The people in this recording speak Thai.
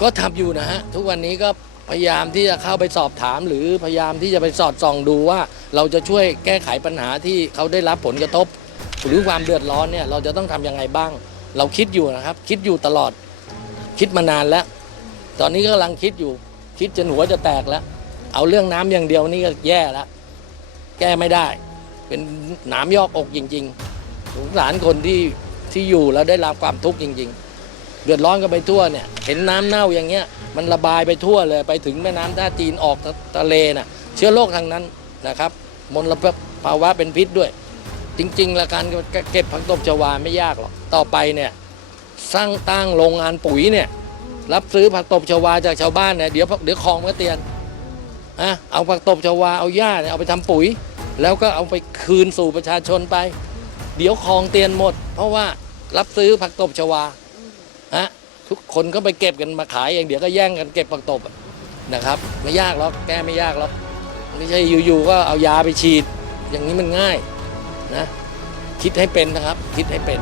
ก็ทำอยู่นะฮะทุกวันนี้ก็พยายามที่จะเข้าไปสอบถาม หรือพยายามที่จะไปสอดส่องดูว่า เราจะช่วยแก้ไขปัญหาที่เขาได้รับผลกระทบ หรือความเดือดร้อนเนี่ยเราจะต้องทำยังไงบ้าง เราคิดอยู่นะครับ คิดอยู่ตลอดคิดมานานแล้ว ตอนนี้ก็กำลังคิดอยู่ คิดจนหัวจะแตกแล้ว เอาเรื่องน้ำอย่างเดียวนี่ก็แย่แล้วแก้ไม่ได้ เป็นหนามยอกอกจริง ๆ สงสารคนที่ที่อยู่แล้วได้รับความทุกข์จริง ๆ เดือดร้อนกันไปทั่วเนี่ยเห็นน้ำเน่าอย่างเงี้ยมันระบายไปทั่วเลยไปถึงแม่น้ำท่าจีนออกทะเลน่ะเชื้อโรคทางนั้นนะครับมลภาวะเป็นพิษด้วย จริงๆแล้วการเก็บผักตบชวาไม่ยากหรอกต่อไปเนี่ยสร้างตั้งโรงงานปุ๋ยเนี่ยรับซื้อผักตบชวาจากชาวบ้านเนี่ยเดี๋ยวเดี๋ยวคลองก็เตียนอะเอาผักตบชวาเอาหญ้าเนี่ยเอาไปทำปุ๋ย แล้วก็เอาไปคืนสู่ประชาชนไป เดี๋ยวคลองเตียนหมด เพราะว่ารับซื้อผักตบชวา ทุกคนก็ไปเก็บกันมาขายเองเดี๋ยวก็แย่งกันเก็บปักตบนะครับ ไม่ยากหรอกแก้ไม่ยากหรอกไม่ใช่อยู่ๆก็เอายาไปฉีด อย่างนี้มันง่ายนะคิดให้เป็นนะครับ คิดให้เป็น